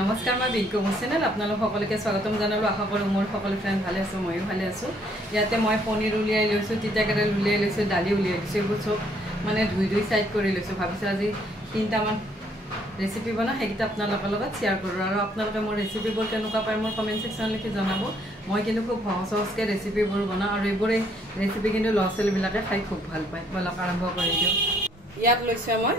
নমস্কাৰ মই বিজ্ঞম চেনেল আপোনালোক সকলোকে স্বাগতম জনালো আশা কৰোঁ মোৰ সকলো ফ্ৰেণ্ড ভালে আছে ময়ো ভালে আছোঁ ইয়াতে মই পনীৰ উলিয়াই লৈছোঁ তিতা কেৰেলা উলিয়াই লৈছোঁ দালি উলিয়াই লৈছোঁ এইবোৰ চব মানে ধুই সাইড কৰি লৈছোঁ ভাবিছোঁ আজি 3টামান ৰেচিপি বনাওঁ সেইকেইটা আপোনালোকৰ লগত শ্বেয়াৰ কৰোঁ আৰু আপোনালোকে মোৰ ৰেচিপিবোৰ কেনেকুৱা পায় মোৰ কমেণ্ট ছেকশ্যনত লিখি জনাব মই কিন্তু খুব সহজকৈ ৰেচিপিবোৰ বনাওঁ আৰু এইবোৰ ৰেচিপি কিন্তু ল'ৰা ছোৱালীবিলাকে খাই খুব ভাল পায় বলক আৰম্ভ কৰি দিওঁ ইয়াত লৈছোঁ মই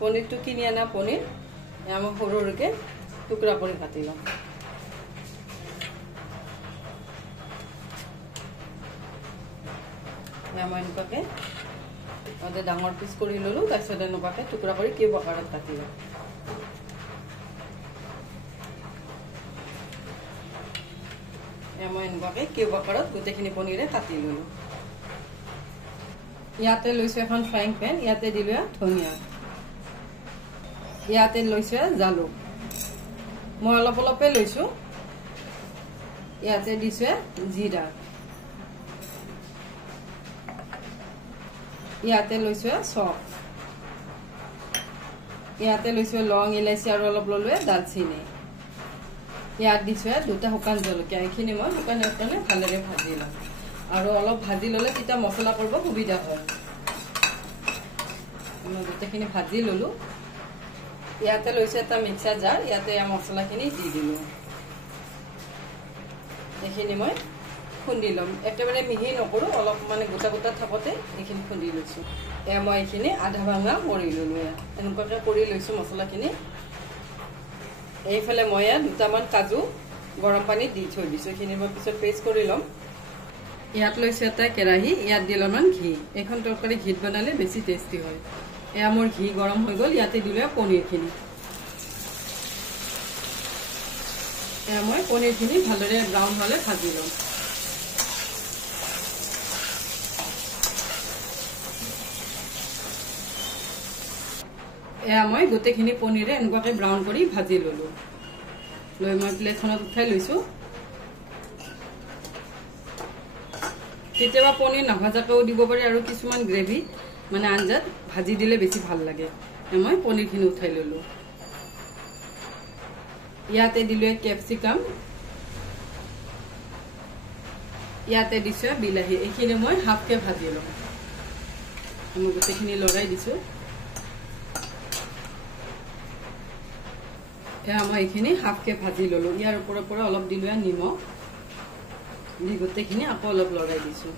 পনীৰটো কিনি অনা পনীৰ মই সৰু সৰুকৈ টুকুৰা কৰি কাটি লওঁ মই এনেকুৱাকৈ ডাঙৰ পিচ কৰি ল'লোঁ তাৰপিছত এনেকুৱাকৈ টুকুৰা কৰি কিউব আকাৰত কাটি লওঁ মই এনেকুৱাকৈ কিউব আকাৰত গোটেইখিনি পনীৰে কাটি ল'লোঁ ইয়াতে লৈছোঁ এখন ফ্ৰাইং পেন ইয়াতে দিলোঁ ধনিয়া ইয়াতে লৈছোঁ জালুক মই অলপ অলপে লৈছোঁ ইয়াতে দিছোঁ জিৰা ইয়াতে লৈছোঁ চফ ইয়াতে লৈছোঁ লং ইলাচি আৰু অলপ ল'লোঁ দালচিনি ইয়াত দিছোঁ দুটা শুকান জলকীয়া এইখিনি মই শুকান জলকীয়া ভালেৰে ভাজি লওঁ আৰু অলপ ভাজি ল'লে তেতিয়া মছলা কৰিব সুবিধা হয় মই গোটেইখিনি ভাজি ল'লোঁ ইয়াতে লৈছোঁ এটা মিক্সাৰ জাৰ ইয়াতে মছলাখিনি দি দিলোঁ এইখিনি মই খুন্দি ল'ম একেবাৰে মিহি নকৰোঁ অলপ মানে গোটা গোটা থাকোঁতে এইখিনি খুন্দি লৈছোঁ মই এইখিনি আধা ভাঙা কৰি ল'লোঁ এনেকুৱাকৈ কৰি লৈছোঁ মছলাখিনি এইফালে মই দুটামান কাজু গৰম পানীত দি থৈ দিছোঁ এইখিনি মই পিছত পেষ্ট কৰি ল'ম ইয়াত লৈছোঁ এটা কেৰাহী ইয়াত দি অলপমান ঘি এইখন তৰকাৰী ঘিত বনালে বেছি টেষ্টি হয় এয়া মোৰ ঘি গৰম হৈ গ'ল ইয়াতে দিলোঁ পনীৰখিনি এয়া মই পনীৰখিনি ভালদৰে ব্ৰাউন হ'লে ভাজি ল'ম এয়া মই গোটেইখিনি পনীৰে এনেকুৱাকৈ ব্ৰাউন কৰি ভাজি ল'লোঁ লৈ মই প্লেটখনত উঠাই লৈছোঁ কেতিয়াবা পনীৰ নাভাজাকৈও দিব পাৰি আৰু কিছুমান গ্ৰেভি মানে আঞ্জাত ভাজি দিলে বেছি ভাল লাগে মই পনীৰখিনি উঠাই ল'লোঁ ইয়াতে দিলোঁ কেপচিকাম ইয়াতে দিছোঁ বিলাহী এইখিনি মই হাফকৈ ভাজি ল'ম মই গোটেইখিনি লৰাই দিছোঁ এয়া মই এইখিনি হাফকৈ ভাজি ল'লোঁ ইয়াৰ ওপৰৰ পৰা অলপ দিলোঁ নিমখ দি গোটেইখিনি আকৌ অলপ লৰাই দিছোঁ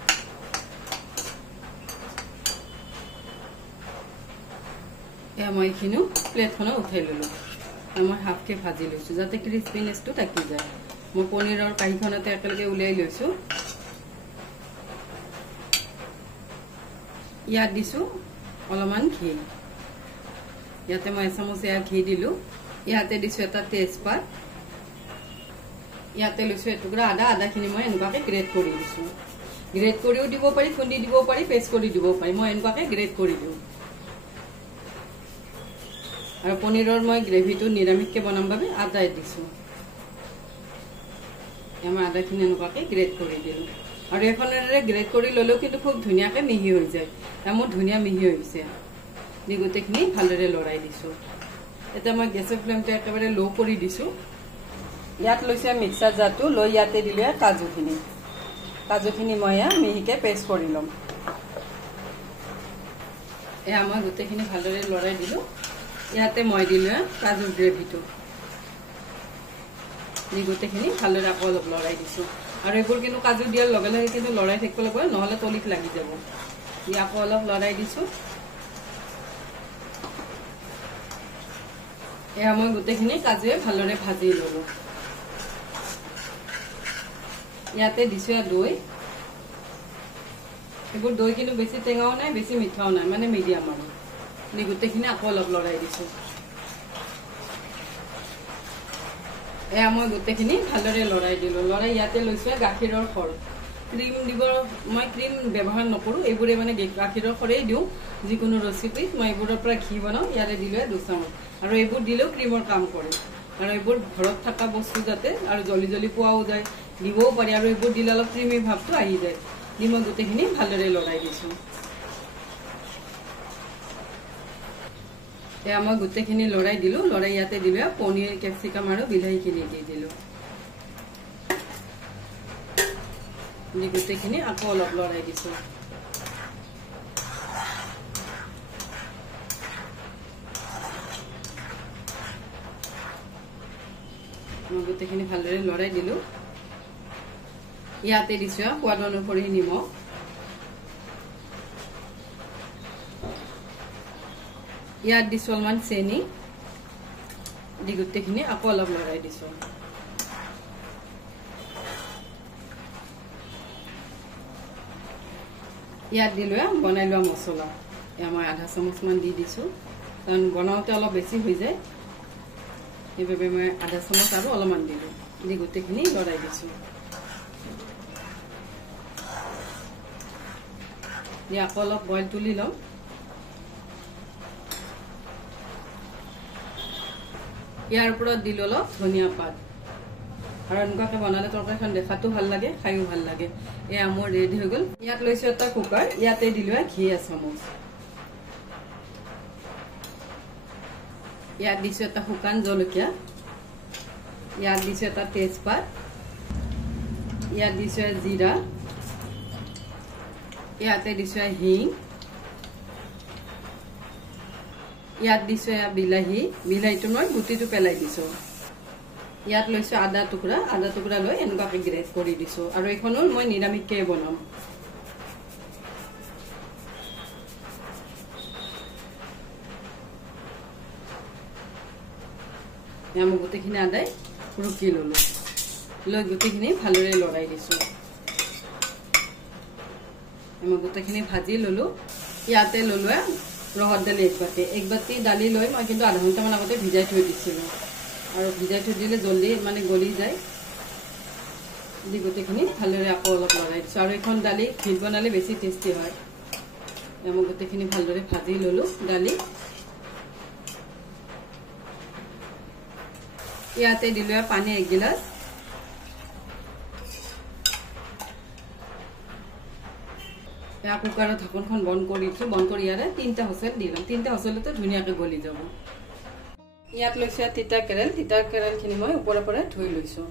এয়া মই এইখিনিও প্লেটখনত উঠাই ল'লোঁ মই হাফকৈ ভাজি লৈছোঁ যাতে ক্ৰিস্পিনেছটো থাকি যায় মই পনীৰৰ কাঁহীখনতে একেলগে উলিয়াই লৈছোঁ ইয়াত দিছোঁ অলপমান ঘি ইয়াতে মই এচামুচ এয়া ঘি দিলোঁ ইয়াতে দিছোঁ এটা তেজপাত ইয়াতে লৈছোঁ এটুকুৰা আদাখিনি মই এনেকুৱাকৈ গ্ৰেট কৰি দিছোঁ গ্ৰেট কৰিও দিব পাৰি খুন্দি দিব পাৰি পেষ্ট কৰি দিব পাৰি মই এনেকুৱাকৈ গ্ৰেট কৰি দিওঁ আৰু পনীৰৰ মই গ্ৰেভিটো নিৰামিষকৈ বনাম বাবে আদাই দিছোঁ মই আদাখিনি এনেকুৱাকৈ গ্ৰেট কৰি দিলোঁ আৰু এখনেৰে গ্ৰেট কৰি ল'লেও কিন্তু খুব ধুনীয়াকৈ মিহি হৈ যায় মোৰ ধুনীয়া মিহি হৈছে দি গোটেইখিনি ভালদৰে লৰাই দিছোঁ এতিয়া মই গেছৰ ফ্লেমটো একেবাৰে ল' কৰি দিছোঁ ইয়াত লৈছোঁ মিক্সাৰ জাৰটো লৈ ইয়াতে দিলোঁ কাজুখিনি মই মিহিকৈ পেষ্ট কৰি ল'ম এয়া মই গোটেইখিনি ভালদৰে লৰাই দিলোঁ ইয়াতে মই দিলোঁ কাজুৰ গ্ৰেভিটো দি গোটেইখিনি ভালদৰে আকৌ অলপ লৰাই দিছোঁ আৰু এইবোৰ কিন্তু কাজু দিয়াৰ লগে লগে কিন্তু লৰাই থাকিব লাগিব নহ'লে তলিত লাগি যাব দি আকৌ অলপ লৰাই দিছোঁ এয়া মই গোটেইখিনি কাজুৱে ভালদৰে ভাজি ল'লোঁ ইয়াতে দিছোঁ দৈ এইবোৰ দৈ কিন্তু বেছি টেঙাও নাই বেছি মিঠাও নাই মানে মিডিয়াম আৰু গোটেইখিনি আকৌ অলপ লৰাই দিছোঁ এয়া মই গোটেইখিনি ভালদৰে লৰাই দিলোঁ লৰাই ইয়াতে লৈছোঁ গাখীৰৰ সৰ ক্ৰীম দিব মই ক্ৰীম ব্যৱহাৰ নকৰোঁ এইবোৰে মানে গাখীৰৰ সৰেই দিওঁ যিকোনো ৰেচিপিত মই এইবোৰৰ পৰা ঘি বনাওঁ ইয়াতে দিলোঁ 2 চামুচ আৰু এইবোৰ দিলেও ক্ৰীমৰ কাম কৰে আৰু এইবোৰ ঘৰত থকা বস্তু যাতে আৰু জলদি জলদি পোৱাও যায় দিবও পাৰি আৰু এইবোৰ দিলে অলপ ক্ৰীমি ভাৱটো আহি যায় দি মই গোটেইখিনি ভালদৰে লৰাই দিছোঁ এয়া মই গোটেইখিনি লৰাই দিলোঁ লৰাই ইয়াতে দিলোঁ পনীৰ কেপচিকাম আৰু বিলাহীখিনি দি দিলোঁ দি গোটেইখিনি আকৌ অলপ লৰাই দিছোঁ মই গোটেইখিনি ভালদৰে লৰাই দিলোঁ ইয়াতে দিছোঁ সোৱাদ অনুসৰি নিমখ ইয়াত দিছোঁ অলপমান চেনি দি গোটেইখিনি আকৌ অলপ লৰাই দিছোঁ ইয়াত দিলোঁ বনাই লোৱা মছলা এয়া মই আধা চামুচমান দি দিছোঁ কাৰণ বনাওঁতে অলপ বেছি হৈ যায় সেইবাবে মই আধা চামুচ আৰু অলপমান দিলোঁ দি গোটেইখিনি লৰাই দিছোঁ দি আকৌ অলপ বইল তুলি ল'ম ইয়াৰ ওপৰত দিলোঁ অলপ ধনিয়া পাত আৰু এনেকুৱাকৈ বনালে তৰকাৰীখন দেখাতো ভাল লাগে খায়ো ভাল লাগে এয়া মোৰ ৰেডি হৈ গ'ল ইয়াত লৈছোঁ এটা কুকাৰ ইয়াতে দিলোঁ ঘি এচামুচ ইয়াত দিছোঁ এটা শুকান জলকীয়া ইয়াত দিছোঁ এটা তেজপাত ইয়াত দিছোঁ জিৰা ইয়াতে দিছোঁ হিং ইয়াত দিছোঁ বিলাহীটো মই গুটিটো পেলাই দিছোঁ ইয়াত লৈছোঁ আদা টুকুৰা লৈ এনেকুৱাকৈ গ্ৰেট কৰি দিছোঁ আৰু এইখনো মই নিৰামিষকৈ বনাম মই গোটেইখিনি আদাই ৰুকি ল'লোঁ লৈ গোটেইখিনি ভালদৰে লৰাই দিছোঁ মই গোটেইখিনি ভাজি ল'লোঁ ইয়াতে ল'লোঁ ৰহৰ দালি এক বাতি দালি লৈ মই কিন্তু আধা ঘণ্টামান আগতে ভিজাই থৈ দিছিলোঁ আৰু ভিজাই থৈ দিলে জলদি মানে গলি যায় দি গোটেইখিনি ভালদৰে আকৌ অলপ লৰাই দিছোঁ আৰু এইখন দালি ঘিত বনালে বেছি টেষ্টি হয় মই গোটেইখিনি ভালদৰে ভাজি ল'লোঁ দালি ইয়াতে দিলোঁ পানী 1 গিলাচ কুকাৰৰ ঢাকনখন বন্ধ কৰি দিছোঁ বন্ধ কৰি ইয়াৰে 3টা হুইচেল দি ল'ম 3টা হুইচেলতে ধুনীয়াকৈ গলি যাব ইয়াত লৈছোঁ তিতা কেৰেলখিনি মই ওপৰে ওপৰে ধুই লৈছোঁ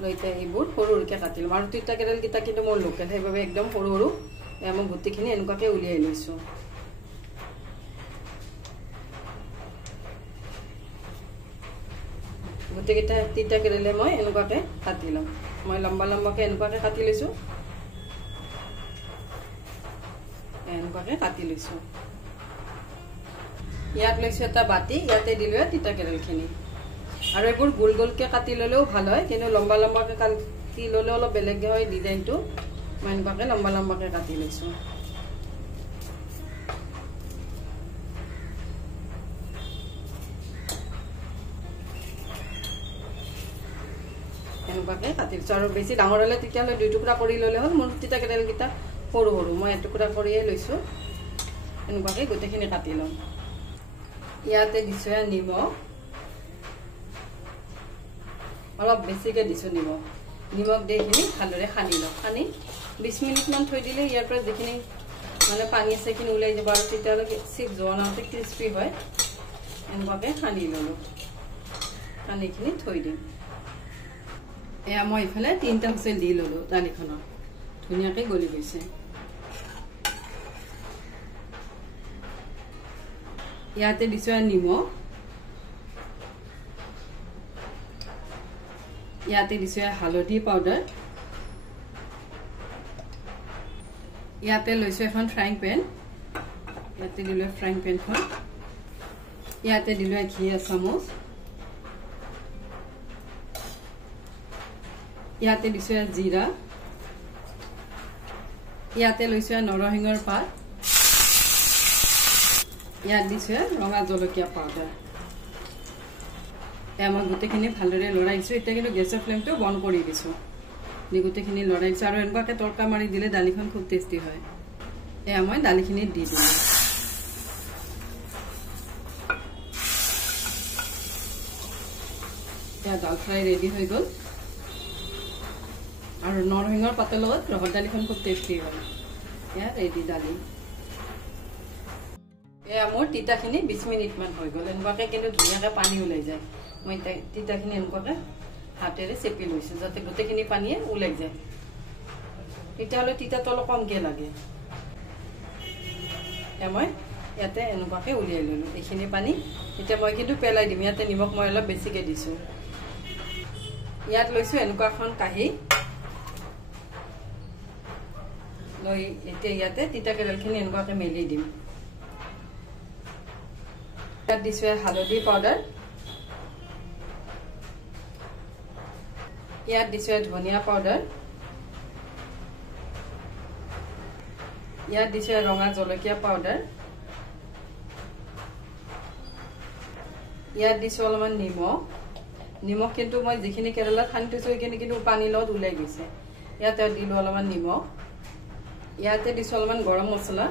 লৈ এতিয়া এইবোৰ সৰু সৰুকৈ কাটি ল'ম আৰু তিতা কেৰেলকেইটা কিন্তু মোৰ লোকেল সেইবাবে একদম সৰু সৰু মই গোটেইখিনি এনেকুৱাকৈ উলিয়াই লৈছোঁ গোটেইকেইটা তিতা কেৰেলে মই এনেকুৱাকৈ কাটি ল'ম মই লম্বাকৈ এনেকুৱাকৈ কাটি লৈছোঁ এনেকুৱাকৈ কাটি লৈছোঁ ইয়াত লৈছোঁ এটা বাতি ইয়াতে দিলোঁ তিতা কেৰেলখিনি আৰু এইবোৰ গোল গোলকৈ কাটি ল'লেও ভাল হয় কিন্তু লম্বাকৈ কাটি ল'লে অলপ বেলেগকৈ হয় ডিজাইনটো মই এনেকুৱাকৈ লম্বাকৈ কাটি লৈছোঁ এনেকুৱাকৈ কাটি লৈছোঁ আৰু বেছি ডাঙৰ হ'লে তেতিয়াহ'লে 2 টুকুৰা কৰি ল'লে হ'ল মোৰ তিতা কেৰেলকেইটা সৰু সৰু মই এটুকুৰা কৰিয়ে লৈছোঁ এনেকুৱাকৈ গোটেইখিনি কাটি ল'ম ইয়াতে দিছোঁ নিমখ অলপ বেছিকৈ দিছোঁ নিমখ দি এইখিনি ভালদৰে সানি লওঁ সানি 20 মিনিটমান থৈ দিলে ইয়াৰ পৰা যিখিনি মানে পানী আছে সেইখিনি ওলাই যাব আৰু তেতিয়াহ'লে চিপ বনাওঁতে ক্ৰিস্পি হয় এনেকুৱাকৈ সানি ল'লোঁ সানিখিনি থৈ দিম এয়া মই ইফালে 3টা হুইচেল দি ল'লোঁ দালিখনত ধুনীয়াকৈ গলি গৈছে ইয়াতে দিছোঁ নিমখ ইয়াতে দিছোঁ হালধি পাউডাৰ ইয়াতে লৈছোঁ এখন ফ্ৰাইং পেন ইয়াতে দিলোঁ ফ্ৰাইং পেনখন ইয়াতে দিলোঁ ঘি এচামুচ ইয়াতে দিছোঁ জিৰা ইয়াতে লৈছোঁ নৰসিংহৰ পাত ইয়াত দিছোঁ ৰঙা জলকীয়া পাউডাৰ এয়া মই গোটেইখিনি ভালদৰে লৰাইছোঁ এতিয়া কিন্তু গেছৰ ফ্লেমটো বন্ধ কৰি দিছোঁ দি গোটেইখিনি লৰাইছোঁ আৰু এনেকুৱাকৈ তৰকা মাৰি দিলে দালিখন খুব টেষ্টি হয় এয়া মই দালিখিনি দি দিলোঁ এতিয়া দাল ফ্ৰাই ৰেডি হৈ গ'ল আৰু নৰসিংহৰ পাতৰ লগত ৰহৰ দালিখন খুব টেষ্টি হয় এয়া ৰেডি দালি এয়া মোৰ তিতাখিনি 20 মিনিটমান হৈ গ'ল এনেকুৱাকৈ কিন্তু ধুনীয়াকৈ পানী ওলাই যায় মই তিতাখিনি এনেকুৱাকৈ হাতেৰে চেপি লৈছোঁ যাতে গোটেইখিনি পানীয়ে ওলাই যায় তেতিয়াহ'লে তিতাটো অলপ কমকৈ লাগে এয়া মই ইয়াতে এনেকুৱাকৈ উলিয়াই ল'লোঁ এইখিনি পানী এতিয়া মই কিন্তু পেলাই দিম ইয়াতে নিমখ মই অলপ বেছিকৈ দিছোঁ ইয়াত লৈছোঁ এনেকুৱা এখন কাঁহী লৈ এতিয়া ইয়াতে তিতা কেৰেলাখিনি এনেকুৱাকৈ মেলি দিম ইয়াত দিছোঁ হালধি পাউডাৰ ইয়াত দিছোঁ ধনিয়া পাউডাৰ ইয়াত দিছোঁ ৰঙা জলকীয়া পাউডাৰ ইয়াত দিছোঁ অলপমান নিমখ কিন্তু মই যিখিনি কেৰেলাত সানি থৈছোঁ সেইখিনি কিন্তু পানীৰ লগত ওলাই গৈছে ইয়াতে দিলোঁ অলপমান নিমখ ইয়াতে দিছোঁ অলপমান গৰম মছলা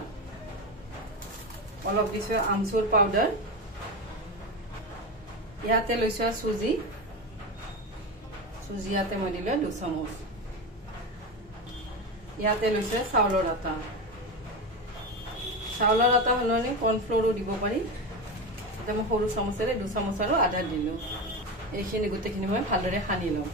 অলপ দিছোঁ আমচুৰ পাউডাৰ ইয়াতে লৈছোঁ চুজি ইয়াতে মই দিলোঁ 2 চামুচ ইয়াতে লৈছোঁ চাউলৰ আটা সলনি কৰ্ণফ্ল'ৰো দিব পাৰি এতিয়া মই সৰু চামুচেৰে 2 চামুচ আৰু আধা দিলোঁ এইখিনি গোটেইখিনি মই ভালদৰে সানি লওঁ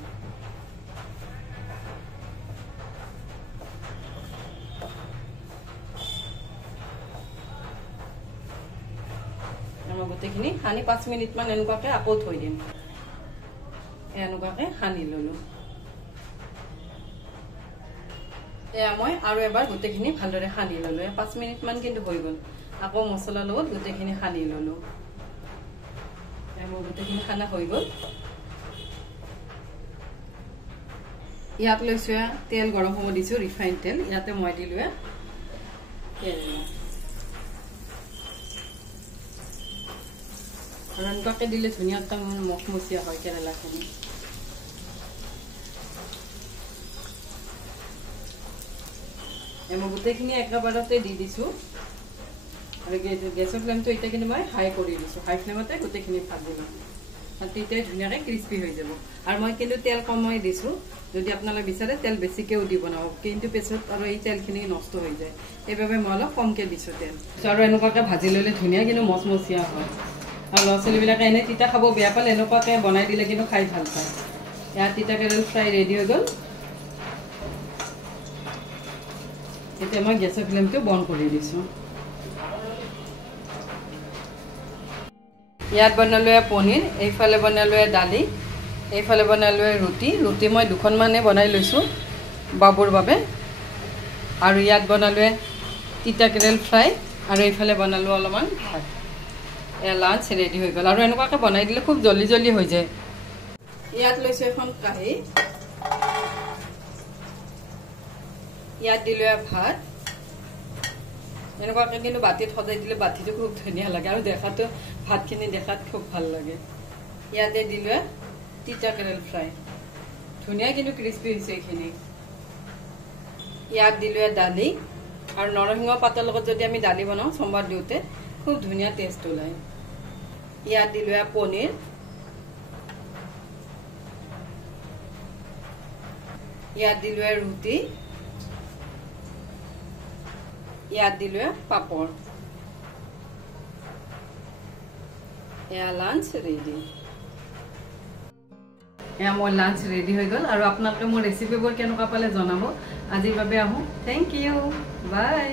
মই গোটেইখিনি সানি 5 মিনিটমান এনেকুৱাকৈ আকৌ থৈ দিম এনেকুৱাকৈ সানি ল'লোঁ এয়া মই আৰু এবাৰ গোটেইখিনি ভালদৰে সানি ল'লোঁ 5 মিনিটমান কিন্তু হৈ গ'ল আকৌ মছলাৰ লগত গোটেইখিনি সানি ল'লোঁ মোৰ গোটেইখিনি খানা হৈ গ'ল ইয়াত লৈছোঁ তেল গৰম হ'ব দিছোঁ ৰিফাইন তেল ইয়াতে মই দিলোঁ আৰু এনেকুৱাকৈ দিলে ধুনীয়া একদম মচমচীয়া হয় কেৰেলাখিনি মই গোটেইখিনি একেবাৰতে দি দিছোঁ আৰু গেছৰ ফ্লেমটো এতিয়া কিন্তু মই হাই কৰি দিছোঁ হাই ফ্লেমতে গোটেইখিনি ভাজি ল'ম আৰু তেতিয়াই ধুনীয়াকৈ ক্ৰিস্পি হৈ যাব আৰু মই কিন্তু তেল কমাই দিছোঁ যদি আপোনালোকে বিচাৰে তেল বেছিকৈও দি বনাব কিন্তু পিছত আৰু এই তেলখিনি নষ্ট হৈ যায় সেইবাবে মই অলপ কমকৈ দিছোঁ তেল আৰু এনেকুৱাকৈ ভাজি ল'লে ধুনীয়া কিন্তু মচমচীয়া হয় আৰু ল'ৰা ছোৱালীবিলাকে এনেই তিতা খাব বেয়া পালে এনেকুৱাকৈ বনাই দিলে কিন্তু খাই ভাল পায় ইয়াত তিতা কেৰেলা ফ্ৰাই ৰেডি হৈ গ'ল এতিয়া মই গেছৰ ফ্লেমটো বন্ধ কৰি দিছোঁ ইয়াত বনালোঁ পনীৰ এইফালে বনালোঁ দালি এইফালে বনালোঁ ৰুটি মই 2খনমানে বনাই লৈছোঁ বাবুৰ বাবে আৰু ইয়াত বনালোঁ তিতা কেৰেলা ফ্ৰাই আৰু এইফালে বনালোঁ অলপমান ভাত এয়া লাঞ্চ ৰেডি হৈ গ'ল আৰু এনেকুৱাকৈ বনাই দিলে খুব জল্দি হৈ যায় ইয়াত লৈছোঁ এখন কাঁহী ইয়াত দিলোঁ ভাত এনেকুৱাকৈ কিন্তু বাতিত সজাই দিলে বাতিটো খুব ধুনীয়া লাগে আৰু দেখাটো ভাতখিনি দেখাত খুব ভাল লাগে ইয়াতে দিলোঁ তিতা কেৰেলা ফ্ৰাই ধুনীয়া কিন্তু ক্ৰিস্পি হৈছে এইখিনি ইয়াত দিলোঁ দালি আৰু নৰসিংহ পাতৰ লগত যদি আমি দালি বনাওঁ সোমবাৰ দিওঁতে খুব ধুনীয়া টেষ্ট ওলায় ইয়াত দিলোঁ পনীৰ ইয়াত দিলোঁ ৰুটি ইয়াত দিলোঁ পাপৰ এয়া লাঞ্চ ৰেডি এয়া মোৰ লাঞ্চ ৰেডি হৈ গ'ল আৰু আপোনালোকে মোৰ ৰেচিপিবোৰ কেনেকুৱা পালে জনাব আজিৰ বাবে আহোঁ থেংক ইউ বাই